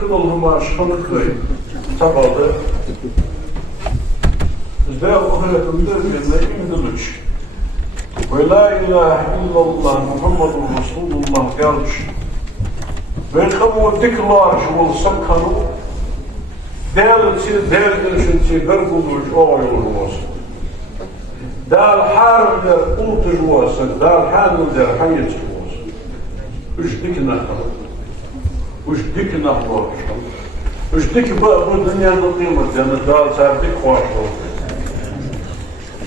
kıdılım var, şıklıklayı. Tabalı. Bizde ahiretinde birine indiriş. Ve la ilahe illallah Muhammedun Resulullah gelmiş. Ve kamu diklar jul sakanu. Değerlensin garbuluş oğlumuz. Dal harder ultujwasa, dal hander hayetjwas. Üç dikine kalır. Üç dikine kalır. Üç dik bu dünyanın kıymetini dal serdik var.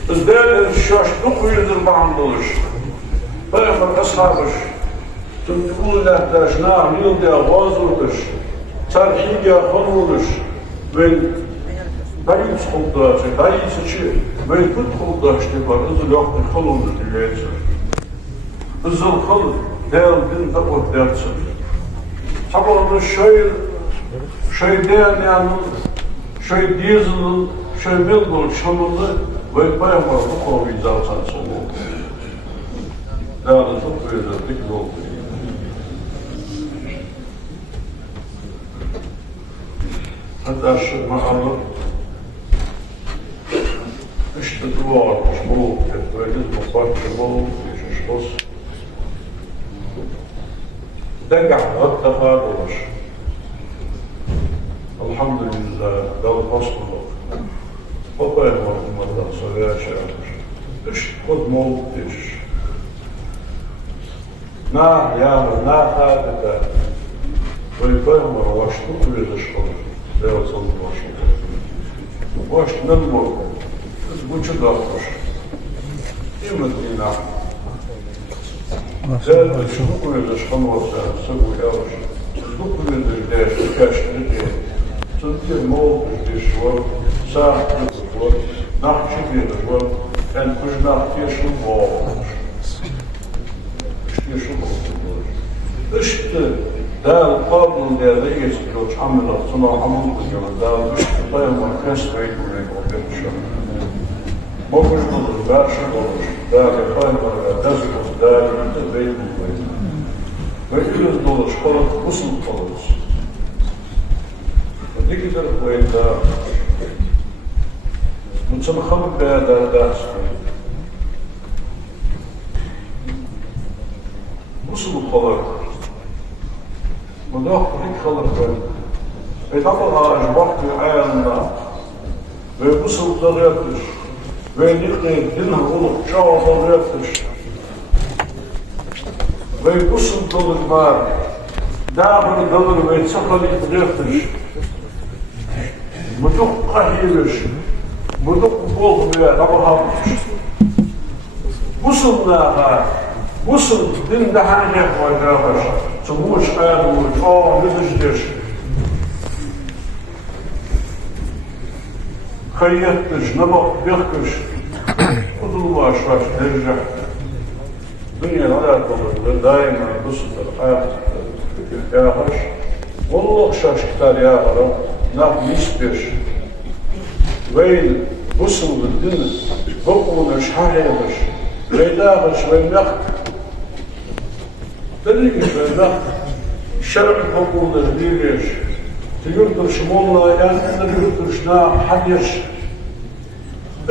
Bizler şaştık uyudur bağımlılış. Peygamber ashabış. Tümdükûllah taşna yılda vazurduş. Tarhiye konuluş. Ve dayıs oldaşı, dayıs içi ve tut oldaşı var. Izıl yoktu kılını dileysin. Izıl kıl değildin de o dersin. Sabahında şey değerleyen, şey diyezinin, şey bildiğin şamını ve bayağı bu konuyu zaten sonu. Değerli çok verirdik oldu. Hatta aşırma alır. İşte duvarmış, bu böyle mufarkı bu, şuş. Degah hatta olur. Elhamdülillah, dal hasbullah. Baba yapmadan sonra yaşarmış. İşte kod mol iş. Na yağmur, na hadede. Ve koyamur, vaştuk bir dış olur. Evet, son vaştuk. Vaştuk ne mi oldu? Bu çok atmış. İmedina. Zelbe çok uyudu şanvasa, sıvı yavaş. Çok uyudu değişti, kaçtı diye. Çünkü mol bir diş var, sağ bir var, nakçı bir var, en kuş nakçı şu var. İşte şu var. İşte dal qabl derdi geçiyor, çamurlar, sonra hamur diyor, dal işte dayanma, kesmeyi koyuyor. Mokuşludur, berşik olur, dâli kaymarlar, dezk olur, dâli de beyl olur. Ve yüz dolu şkolat, usul oluruz. Ne gider bu elde? Mutsalıkhamı beyler ders. Usul olur. Mudahlik kalır ben. Ve tabi ağacı vakti ayağında ve usul da yapmış. Ve nikde dinha olup çoğadan yapmış. Ve usul dolu var. Dağını dalır ve sakalı yapmış. Muduk kahiymiş. Muduk bol ve tabi usul da usul din daha ne var. Tumuş ayağımız, müzücüdür. Kayyettir, nabak, bektir. Kudulma aşağı derece. Dünyada alakalıdır, daima bu sıdır, hayattır. Yağış, olluk şaşkılar yağırım, nahmistir. Ve bu sıdır din, bu konu şahiyedir. Ve dağış ve mek. Dediğim gibi, şerif hukukudur diyoruz. Tiyurdur şumolla, yanında yurdur şuna hadyer.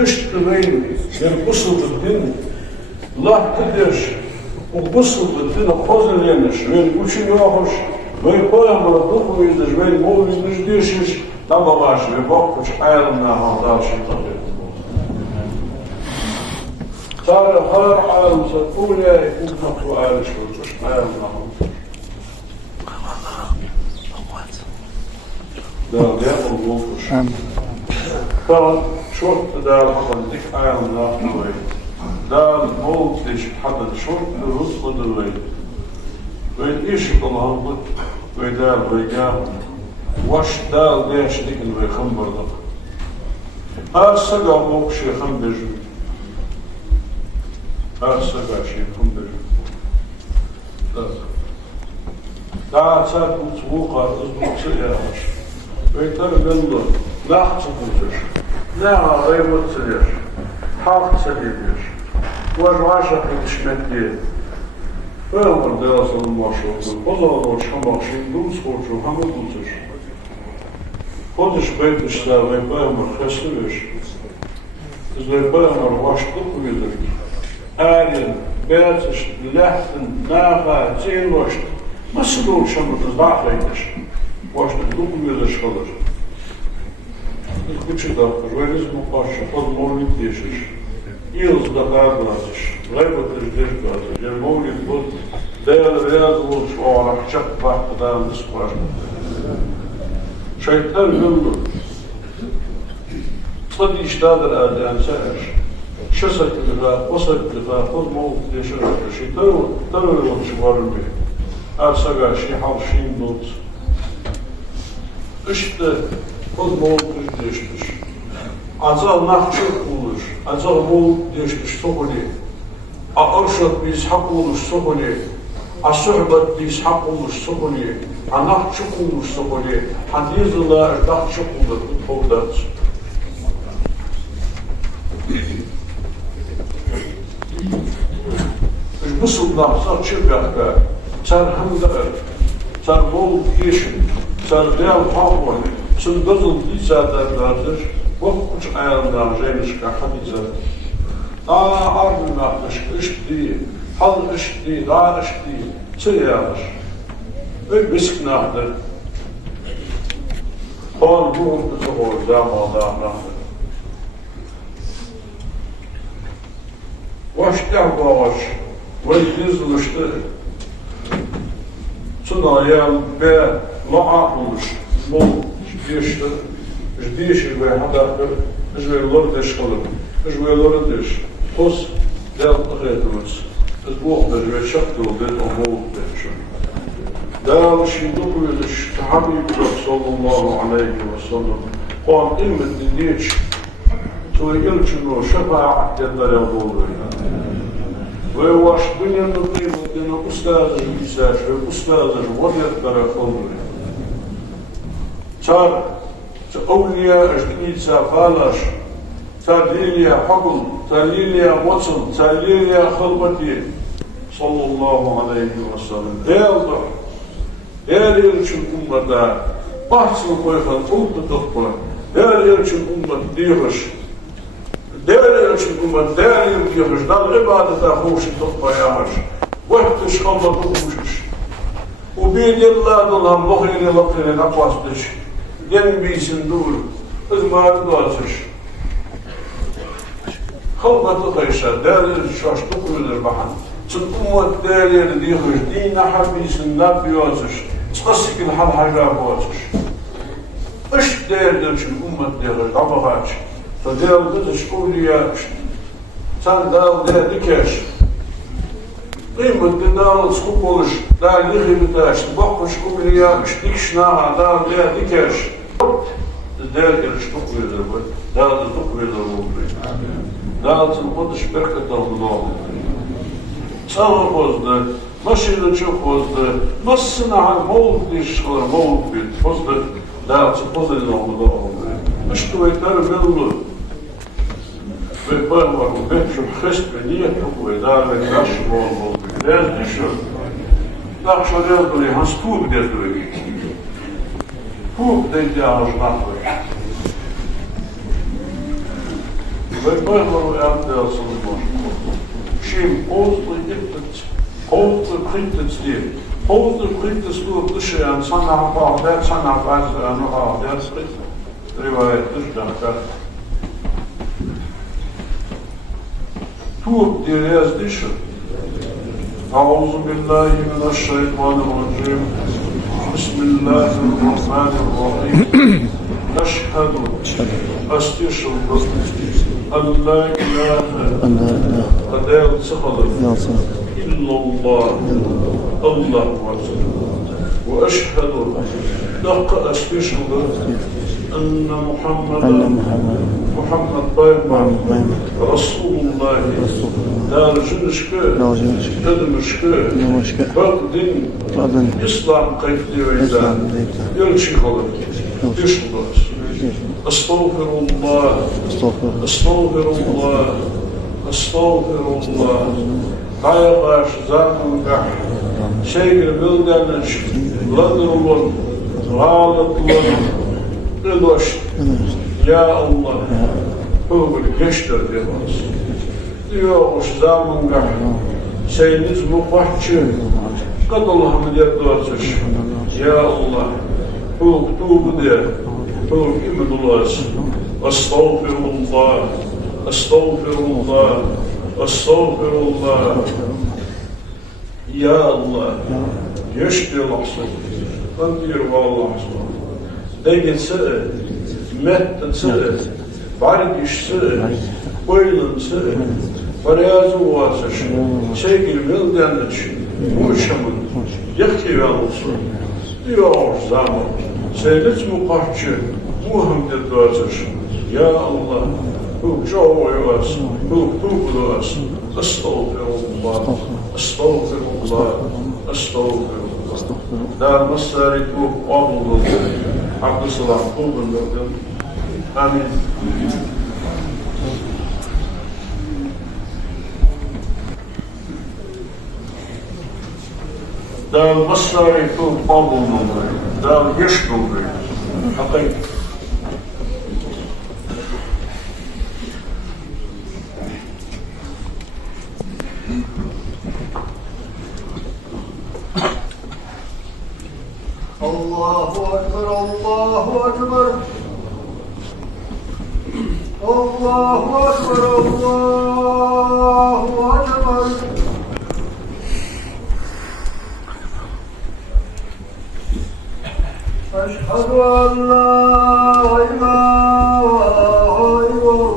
İşte beyin, bir kusuldur din, lahtıdır. O kusuldur din, kozulyenir. Ve uçun yokuş, ve koyamara dokuyuzdur, ve moğuyuzdur diyorsunuz. Tamam başı ve bakmış, ayarımdan halda şeytan. Tarih halar ayarımıza, uğraya ikutmaktu ayrış olmuş, ayarımdan halda. Dağ diye olmuş. Dağ çok da dağılmadık ayağımda koy. Dağ bol değişik hatta çok da rusmadır ve işi kullanıldı ve dağ ve ya vaş dağ değişik ve kambırdık. Asıga mok şey kambırdı. Asıga şey kambırdı. Dağ saat mutluqa uzmuksa yağmış. Ve tabi belli, lahtı budur. La gayret sedir, hak sedir. Ve aşık yetişmekli. Peygamber derasının maşruğu, Kozağlar şamakşın, Duz koçu, hamı tutur. Koduş beytişler ve Peygamber kesiliyor. Bizler Peygamber başlık uyudur. Âlin, beytiş, lehtin, nâha, zeyl başlık. Nasıl oluşamıdır, dağlaydır. Başlık uyudur kalır. Küçük dağdır, realizmu karşı, kozmolit yeşir. Yılızda kâbılatır, gaybatır, derkâtır. Yani mevlid bu, değerli beyaz olmuş, o arakçak bahtıdan nısbar. Şehitler yıldır. Tadı iştadır âden seher. Şesaklığa, osaklığa, kozmolit yeşir. Şeytler olmuş varım bir. Ersaga, şihal, şindut. İşte kozmolit yeşir. Azal nahçı olur, azal bol değişmiş soğuni. Arşat biz hak olur soğuni. Asırbat biz hak olur soğuni. Anahçı olur soğuni. Hadizler nahçı olur tutuldat. Mısıl nahçı çıkakka. Sen hımda, sen bol yeşil, sen real havva, sen gözül lisaderlerdir. Vokkuç ayağından reyniş kahadize. Daha ardına ışkdi, hal ışkdi, daha ışkdi, çıyağır. Ve bisknahdır. Doğal bu umduzu olur, zamanlarınahdır. Vaşkâh bağış, vecdizlıştı. Çınayal ve la'ak olur, bol şiştir. Ждешь вы, хада, жвей лорды школы, жвей лорды ш, пос дел похетуц, с Бог жвей шахту дел омол деш. دال شيدوك ويدش حبيب صلى الله عليه وسلم قال إلمة ديش تويقلش إنه شفاعة يدر يقول ويواش دنيا نقيم ودينا أستاذ الإساش وأستاذ الوضيط بريقول صار أولياء جديد فالش تاليليا حقل تاليليا وصل تاليليا خلبتي صلى الله عليه وسلم ديالدر دياليرشن أمة بحثن قيخن أمت تقبل دياليرشن أمة ديغش دياليرشن أمة ديالير ديغش دال عبادة خوش تقبل ياهش وحتش خلبت أمشش وبيد الله دلهم بخير لقين أقواستش Yenbiysin dur, ızmarı doğasış. Halkatı kaysa, değerleri şaştı kuyulur bahan. Çıt ummat değerleri diyhış, dine habisin nabbi yazış. Çıkasıkil hal hacabı yazış. Iş değerler için ummat diyhış, abağaç. Sa değerli dış uliya, sen değerli dikeş. Kıymetli değerli sıkıp oluş, değerli hibitaş, bakmış uliya, dikşnaha, değerli dikeş. Değerli ştukuydur bu, değerli ştukuydur bu. Değerli ştukuydur berkat Allah'u. Sağ bozdu, maşını çok bozdu, masına mol dişler, mol bit, bozdu. Değerli ştukuydur Allah'u. İşte veytler belli. Ve ben var, ben şu hest ve niyet ştukuyu, değerli karşı bol. Değerli düşün. Daha şöyle böyle, hans tuğ derdi. Tuğ derdi ağızdan. Ve böyle yaptığısınız var. Şimdi oldu kritik değil. Oldu kritik bu dışarıyan sana hafif, der sana fazla anı der skritt. Rivayet dışarıdan. Tuğ derdi düşün. أعوذ بالله من الشيطان الرجيم بسم الله الرحمن الرحيم أشهد أستشهد أن لا إله إلا الله الله أكبر وأشهد لق أستشهد أن محمد بيغمر رسول الله دار جنشكه دمشكه فقدن إسلام قيفدي وإذا يلشي خلق يشهد أستغفر الله أستغفر الله أستغفر الله Kayakaş, zamanka, şeygir bildenleş, ladırılın, gâlıtlın, ıdoş, ya Allah, öbür geçtir demez. Diyormuş zamanka, şeyiniz mukahçı, kad Allah'ım yedduatış, ya Allah, tuğbu diye, tuğbu imdulas, estağfirullah, estağfirullah, estağfirullah, ya Allah, yeşil olsun, ben diyorum Allah'ım, degilse, mettense, bargişse, koyulunsa, parayazı varsa, sevgili bildenler için, bu işimin yakıya olsun, diyor zaman, seyret mukahçı, Muhammed vardır, ya Allah, bu çoğuyuz, bu tuğuluz, estağfirullah, estağfirullah, estağfirullah. Dar masari bu ağılır, hakkı salam kullanılır. Amin. Dar masari bu ağılır, dar yaşılır. Hakkı. Allahu Ekber, Allahu Ekber. Allahu Ekber, Allahu Ekber. Eşhedü en la ilahe illallah.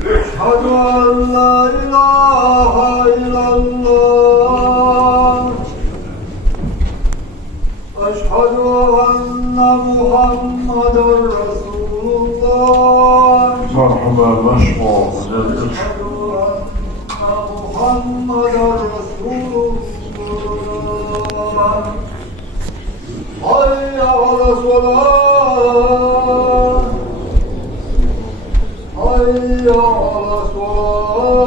Eşhedü en la ilahe illallah. Eşhedü enne Muhammeden Resulullah. Merhaba, meşgul. Eşhedü enne Muhammeden Resulullah. Hayya ala salat. Hayya ala salat.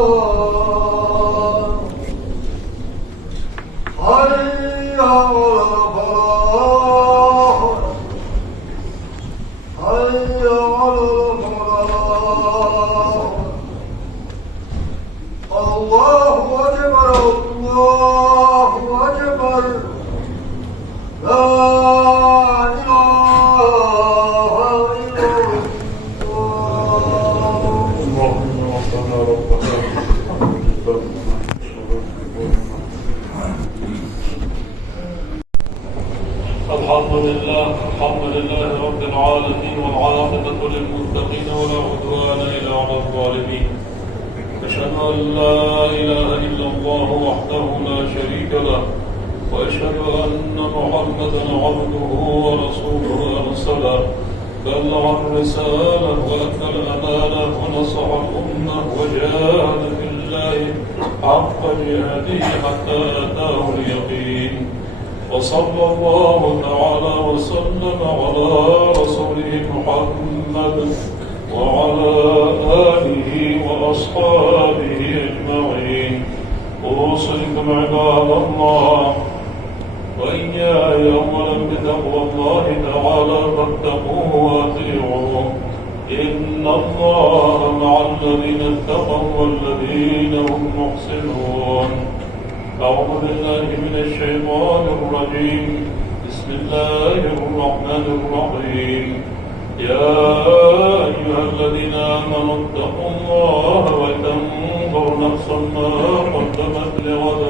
Hayya ala falah. Hayya ala falah. Allahu Ekber, Allahu Ekber. La ilahe illallah. Allahümme rabbana rabbana. الحمد لله رب العالمين والعاقبة للمتقين ولا عدوان إلا على الظالمين. أشهد أن لا إله إلا الله وحده لا شريك له وأشهد أن محمدا عبده ورسوله أرسله بلغ الرسالة وأدى الأمانة ونصح الأمة وجاهد في الله حق جهاده حتى أتاه اليقين. وصلى الله تعالى وسلم على رسوله محمد وعلى آله وأصحابه أجمعين. أوصيكم عباد الله وإياي أولا بتقوى الله تعالى فاتقوه وأطيعوه. إن الله مع الذين اتقوا والذين هم محسنون. أعوذ بالله من الشيطان الرجيم. بسم الله الرحمن الرحيم. يا أيها الذين آمنوا اتقوا الله ولتنظر نفس ما قدمت لغد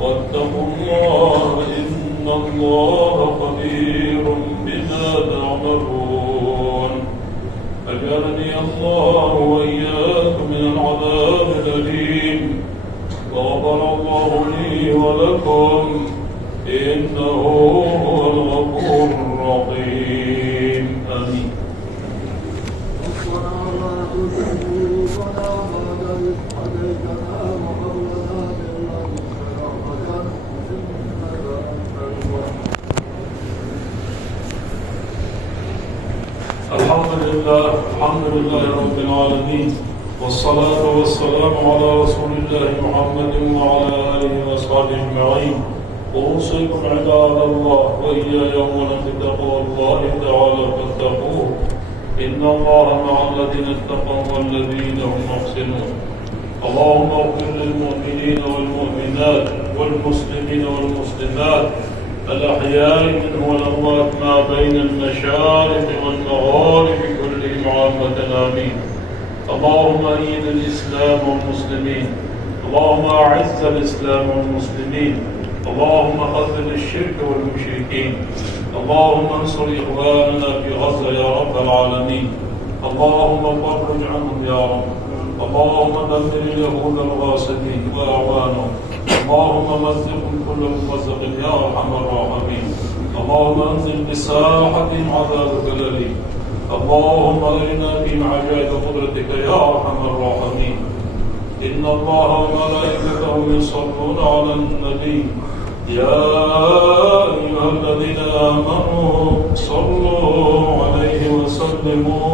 واتقوا الله إن الله خبير بما تعملون. أجرني الله وإياكم من العذاب الأليم. غفر الله لي ولكم إنه هو الغفور الرحيم. آمين. الحمد لله رب العالمين والصلاة والسلام على رسول الله محمد وعلى آله وأصحابه أجمعين. وأوصيكم عباد الله وإياي أولا بتقوى الله تعالى فاتقوه، إن الله مع الذين اتقوا والذين هم محسنون. اللهم اغفر للمؤمنين والمؤمنات والمسلمين والمسلمات الأحياء منهم والأموات ما بين المشارق والمغارب كلهم عامة آمين. اللهم أيد الإسلام والمسلمين، اللهم أعز الإسلام والمسلمين، اللهم خذل الشرك والمشركين، اللهم انصر إخواننا في غزة يا رب العالمين، اللهم فرج عنهم يا رب، اللهم دمر اليهود الغاصبين وأعوانهم، اللهم مزقهم كل ممزق يا أرحم الراحمين، اللهم أنزل بساحتهم عذابك الأليم، اللهم أرنا فيهم عجائب قدرتك يا أرحم الراحمين. إن الله وملائكته يصلون على النبي يا أيها الذين آمنوا صلوا عليه وسلموا